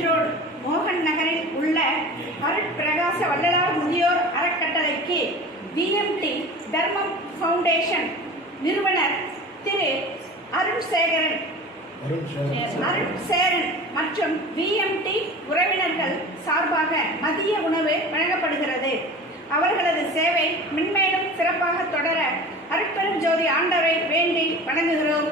Road மோகன் நகரில் உள்ள அருட்பிரகாச வள்ளலார் முதியோர் அறக்கட்டளைக்கு பிஎம்டி தர்மம் ஃபவுண்டேஷன் நிறுவனர் திரு அருண்சேகரன். அருண்சேரன் மற்றும் பிஎம்டி உறவினர்கள் சார்பாக மதிய உணவு வழங்கப்படுகிறது. அவர்களது சேவை மென்மேலும் சிறப்பாக தொடர அருட்பெரும் ஜோதி ஆண்டவரை வேண்டி வணங்குகிறோம்.